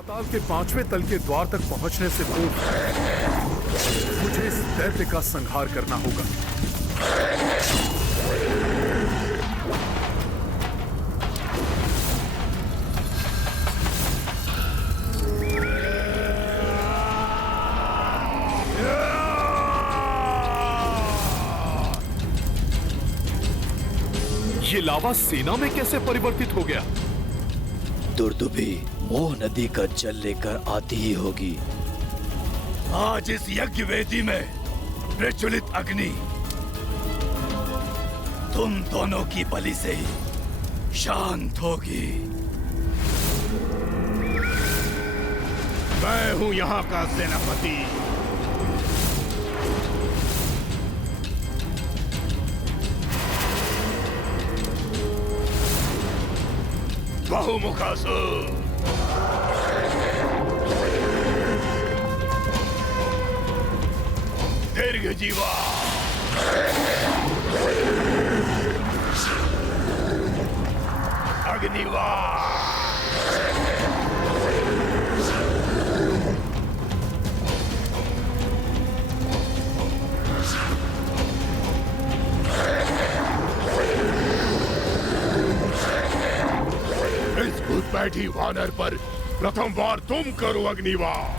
पाताल के 5वें तल के द्वार तक पहुंचने से पूर्व मुझे इस दैत्य का संहार करना होगा। ये लावा सेना में कैसे परिवर्तित हो गया? दुर्दुभी मोह नदी का जल लेकर आती ही होगी। आज इस यज्ञ वेदी में प्रज्वलित अग्नि तुम दोनों की बलि से ही शांत होगी। मैं हूं यहाँ का सेनापति। बहुमुखासुर, दीर्घजीवा, अग्निवार, इस घुसपैठी वानर पर प्रथम वार तुम करो अग्निवार।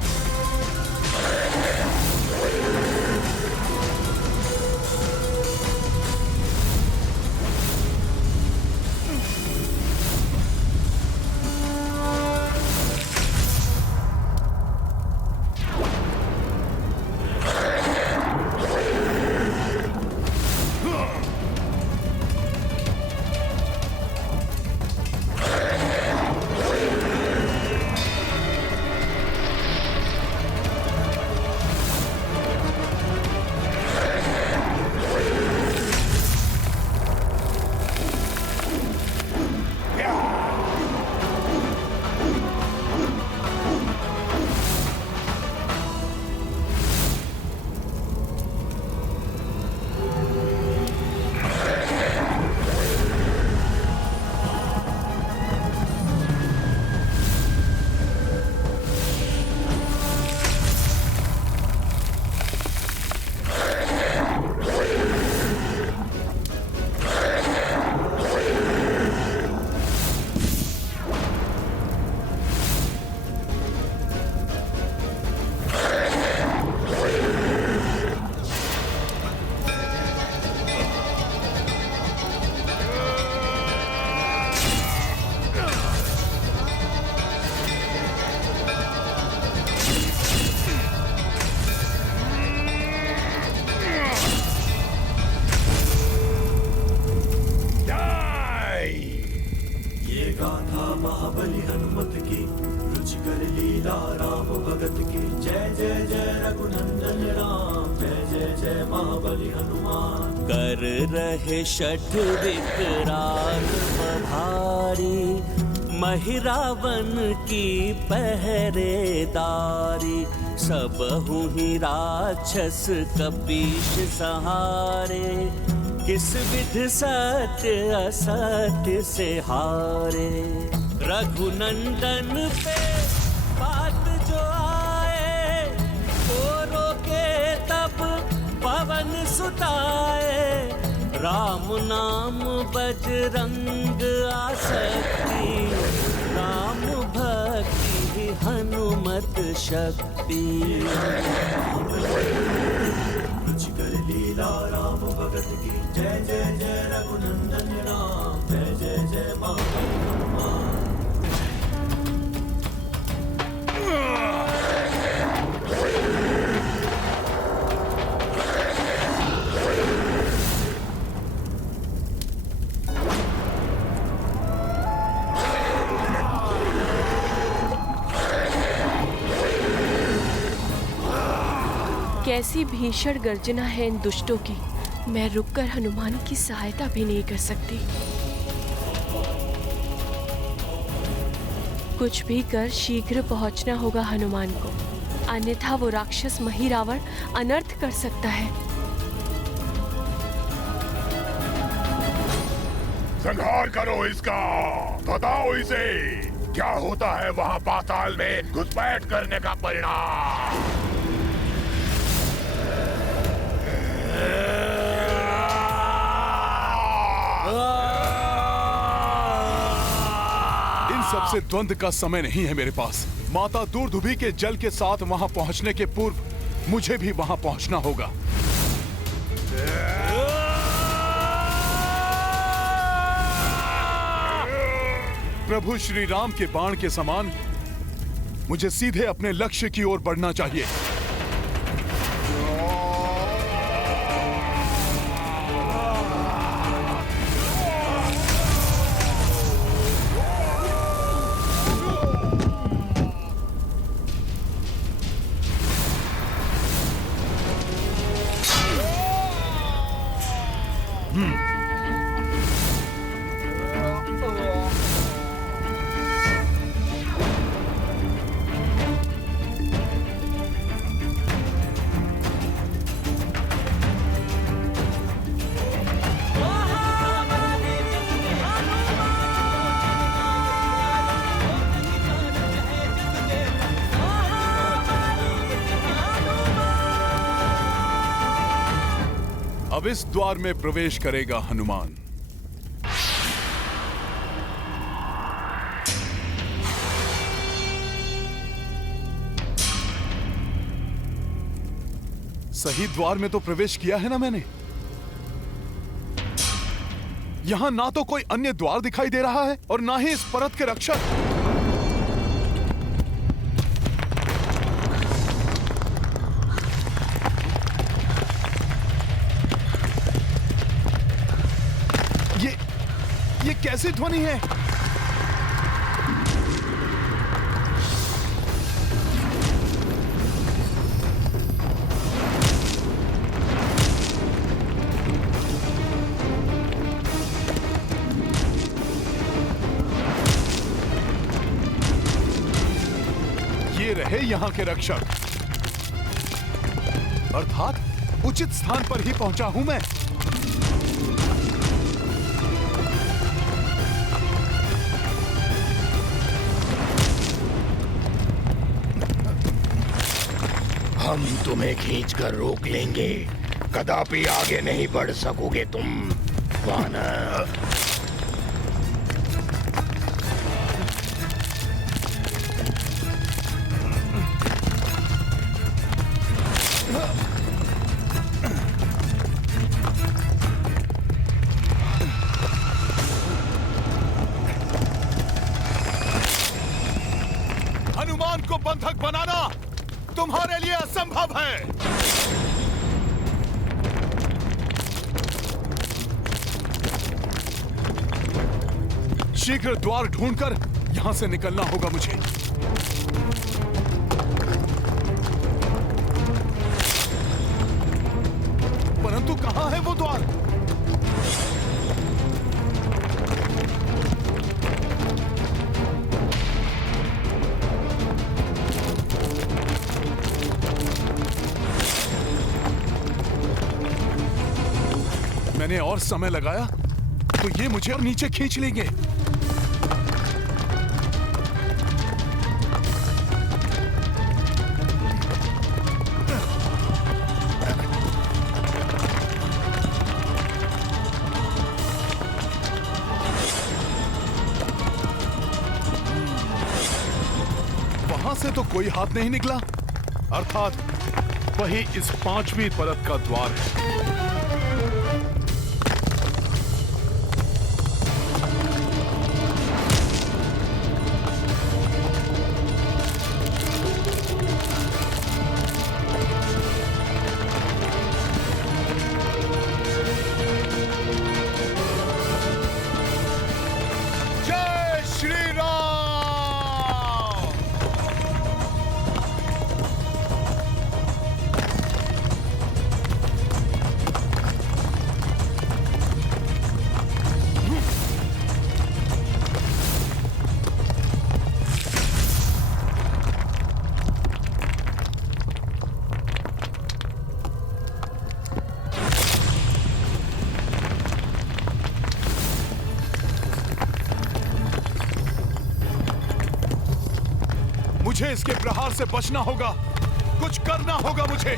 महाबली हनुमत की, रुचिकर लीला राम भगत की। जय जय जय रघुनंदन राम, जय जय जय महाबली हनुमान। कर रहे षठ विकराल भारी, महिरावन की पहरेदारी। सबहु ही राक्षस कपीश सहारे, किस विध सत्य असत्य से हारे। रघुनंदन पे बात जो आए, वो रोके तब पवन सुताए। राम नाम बजरंग आसक्ति, राम भक्ति हनुमत शक्ति। रुचिकर लीला राम भगत की। जय जय जय रघुनंदन राम, जय जय जय महाबली हनुमान। कैसी भीषण गर्जना है इन दुष्टों की। मैं रुककर हनुमान की सहायता भी नहीं कर सकती। कुछ भी कर शीघ्र पहुंचना होगा हनुमान को, अन्यथा वो राक्षस महिरावण अनर्थ कर सकता है। संहार करो इसका, बताओ इसे। क्या होता है वहाँ पाताल में घुसपैठ करने का परिणाम। इन सबसे द्वंद का समय नहीं है मेरे पास। माता दूरदुभी के जल के साथ वहां पहुंचने के पूर्व मुझे भी वहां पहुंचना होगा। प्रभु श्री राम के बाण के समान मुझे सीधे अपने लक्ष्य की ओर बढ़ना चाहिए। अब इस द्वार में प्रवेश करेगा हनुमान। सही द्वार में तो प्रवेश किया है ना मैंने? यहां ना तो कोई अन्य द्वार दिखाई दे रहा है और ना ही इस परत के रक्षक। ये कैसी ध्वनि है? ये रहे यहां के रक्षक। अर्थात उचित स्थान पर ही पहुंचा हूं मैं। हम तुम्हें खींचकर रोक लेंगे, कदापि आगे नहीं बढ़ सकोगे तुम वानर। हनुमान को बंधक बनाना तुम्हारे लिए असंभव है। शीघ्र द्वार ढूंढकर यहां से निकलना होगा मुझे। परंतु कहां है वो द्वार? मैंने और समय लगाया तो ये मुझे और नीचे खींच लेंगे। वहां से तो कोई हाथ नहीं निकला, अर्थात वही इस 5वीं परत का द्वार है। मुझे इसके प्रहार से बचना होगा, कुछ करना होगा मुझे।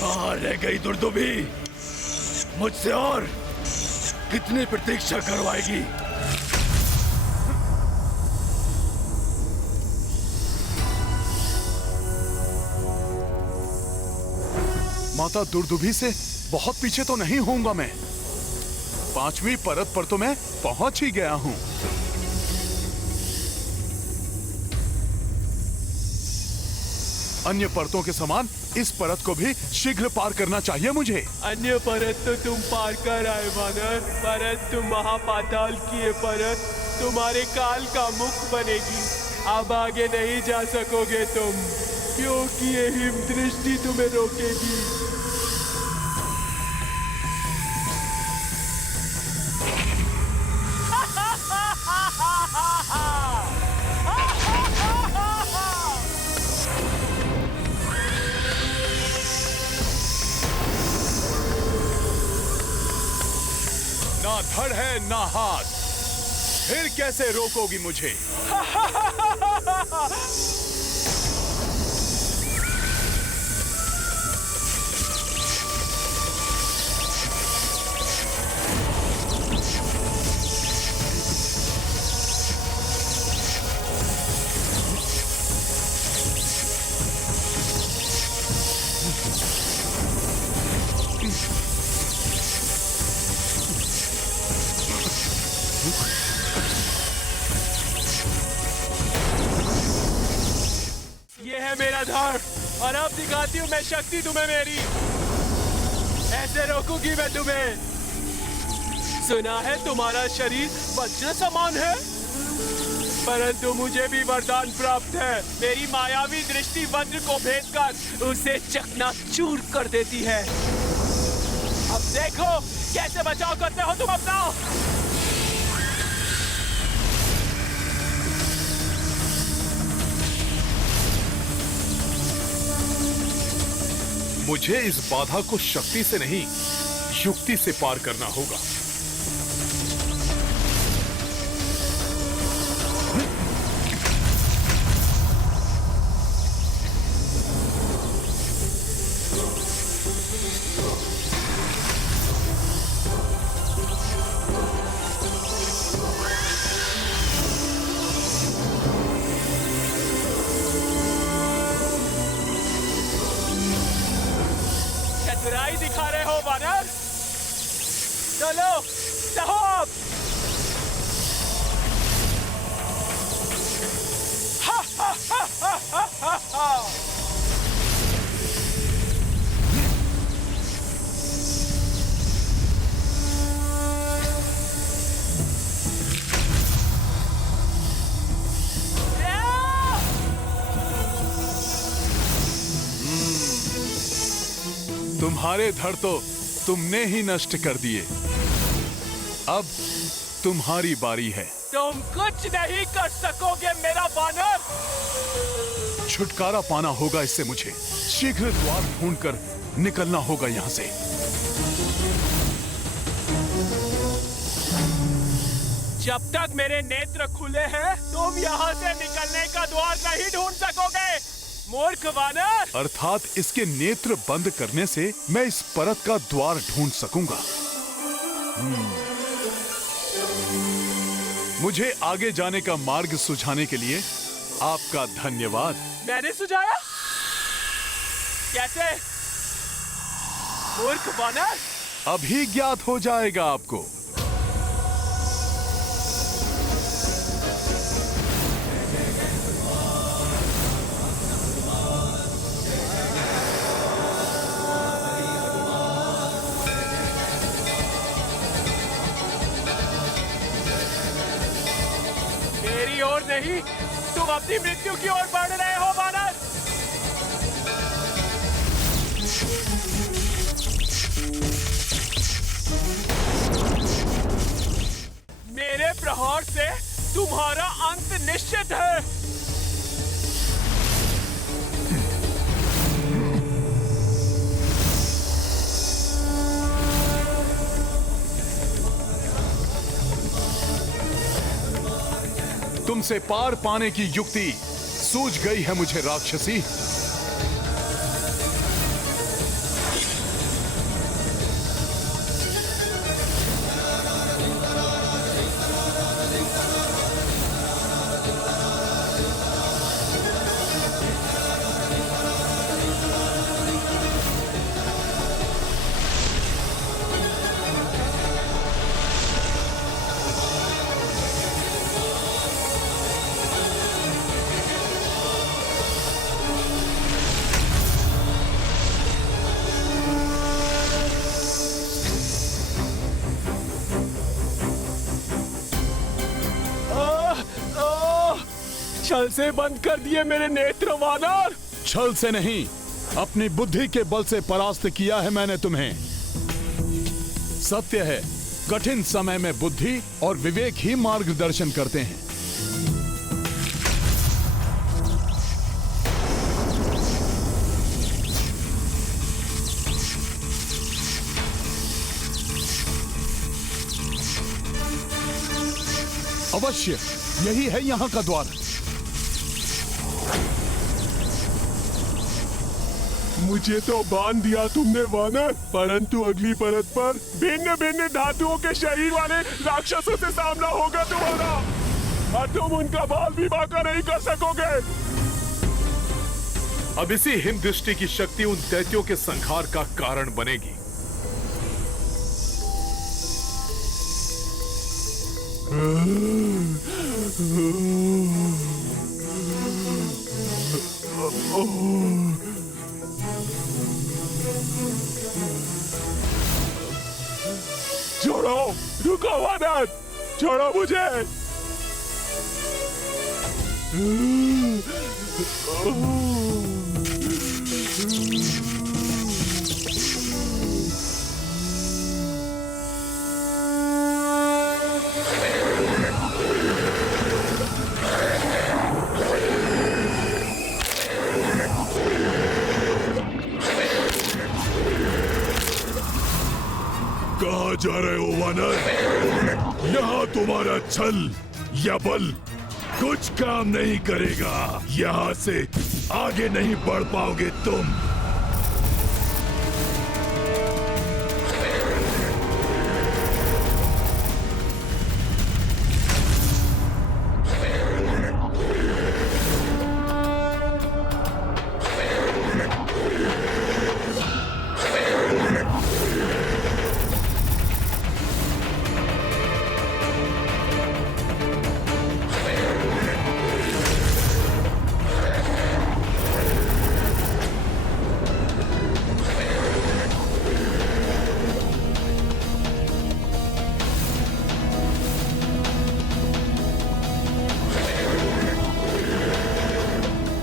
कहाँ रह गई दुर्दुभी? मुझसे और कितनी प्रतीक्षा करवाएगी? माता दुर्दुभी से बहुत पीछे तो नहीं होऊंगा मैं। 5वीं परत पर तो मैं पहुंच ही गया हूं। अन्य परतों के समान इस परत को भी शीघ्र पार करना चाहिए मुझे। अन्य परत तो तुम पार कर आए वानर, परंतु महापाताल की ये परत तुम्हारे काल का मुख बनेगी। अब आगे नहीं जा सकोगे तुम, क्योंकि ये हिम दृष्टि तुम्हें रोकेगी। ना धड़ है ना हाथ, फिर कैसे रोकोगी मुझे? ये है मेरा धड़, और अब दिखाती हूँ मैं शक्ति तुम्हें मेरी। ऐसे रोकूंगी मैं तुम्हें। सुना है तुम्हारा शरीर वज्र समान है, परंतु मुझे भी वरदान प्राप्त है। मेरी मायावी दृष्टि वज्र को भेदकर उसे चकनाचूर कर देती है। अब देखो कैसे बचाव करते हो तुम अपना। मुझे इस बाधा को शक्ति से नहीं, युक्ति से पार करना होगा। चतुराई दिखा रहे हो वानर? चलो जाओ अब। हा हा हा हा हा हा हा। तुम्हारे धड़ तो तुमने ही नष्ट कर दिए। अब तुम्हारी बारी है। तुम कुछ नहीं कर सकोगे मेरा वानर। छुटकारा पाना होगा इससे मुझे। शीघ्र द्वार ढूंढकर निकलना होगा यहाँ से। जब तक मेरे नेत्र खुले हैं, तुम यहाँ से निकलने का द्वार नहीं ढूंढ सकोगे, मूर्ख वानर। अर्थात इसके नेत्र बंद करने से मैं इस परत का द्वार ढूंढ सकूंगा। मुझे आगे जाने का मार्ग सुझाने के लिए आपका धन्यवाद। मैंने सुझाया? कैसे? मूर्ख वानर। अभी ज्ञात हो जाएगा आपको। नहीं, तुम अपनी मृत्यु की ओर बढ़ रहे हो वानर। मेरे प्रहार से तुम्हारा अंत निश्चित है। तुमसे पार पाने की युक्ति सूझ गई है मुझे राक्षसी। छल से बंद कर दिए मेरे नेत्र वानर। छल से नहीं, अपनी बुद्धि के बल से परास्त किया है मैंने तुम्हें। सत्य है, कठिन समय में बुद्धि और विवेक ही मार्गदर्शन करते हैं। अवश्य यही है यहाँ का द्वार। मुझे तो बांध दिया तुमने वानर, परंतु अगली परत पर भिन्न भिन्न धातुओं के शरीर वाले राक्षसों से सामना होगा तुम्हारा, और तुम उनका बाल भी बांका नहीं कर सकोगे। अब इसी हिम दृष्टि की शक्ति उन दैत्यों के संहार का कारण बनेगी। छोड़ो, रुको वानर, छोड़ो मुझे। कहाँ जा रहे हो वानर? यहाँ तुम्हारा छल या बल कुछ काम नहीं करेगा। यहाँ से आगे नहीं बढ़ पाओगे तुम।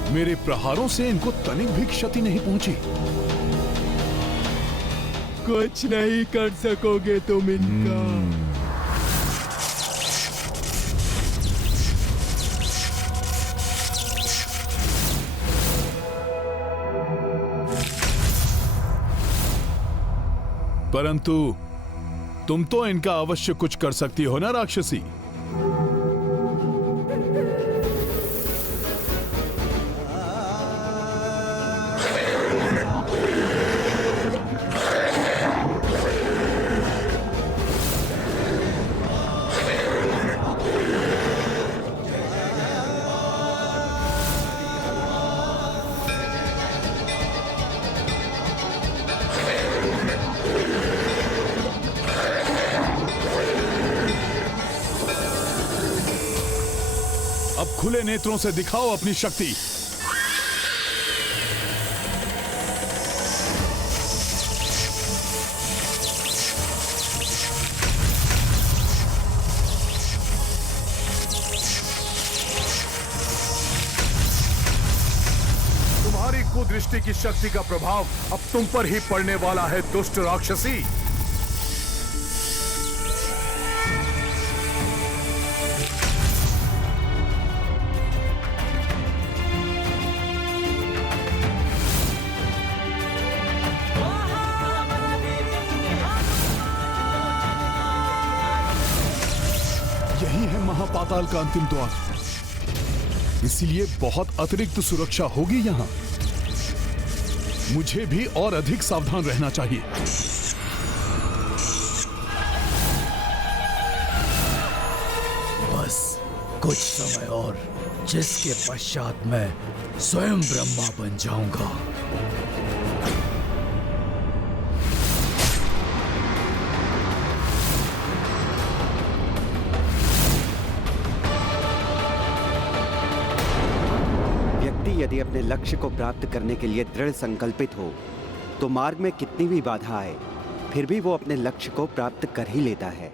मेरे प्रहारों से इनको तनिक भी क्षति नहीं पहुंची। कुछ नहीं कर सकोगे तुम इनका। परंतु तुम तो इनका अवश्य कुछ कर सकती हो ना राक्षसी। अब खुले नेत्रों से दिखाओ अपनी शक्ति। सृष्टि की शक्ति का प्रभाव अब तुम पर ही पड़ने वाला है, दुष्ट राक्षसी। यही है महापाताल का अंतिम द्वार, इसलिए बहुत अतिरिक्त सुरक्षा होगी यहाँ। मुझे भी और अधिक सावधान रहना चाहिए। बस कुछ समय और, जिसके पश्चात मैं स्वयं ब्रह्मा बन जाऊंगा। यदि अपने लक्ष्य को प्राप्त करने के लिए दृढ़ संकल्पित हो तो मार्ग में कितनी भी बाधा आए फिर भी वो अपने लक्ष्य को प्राप्त कर ही लेता है।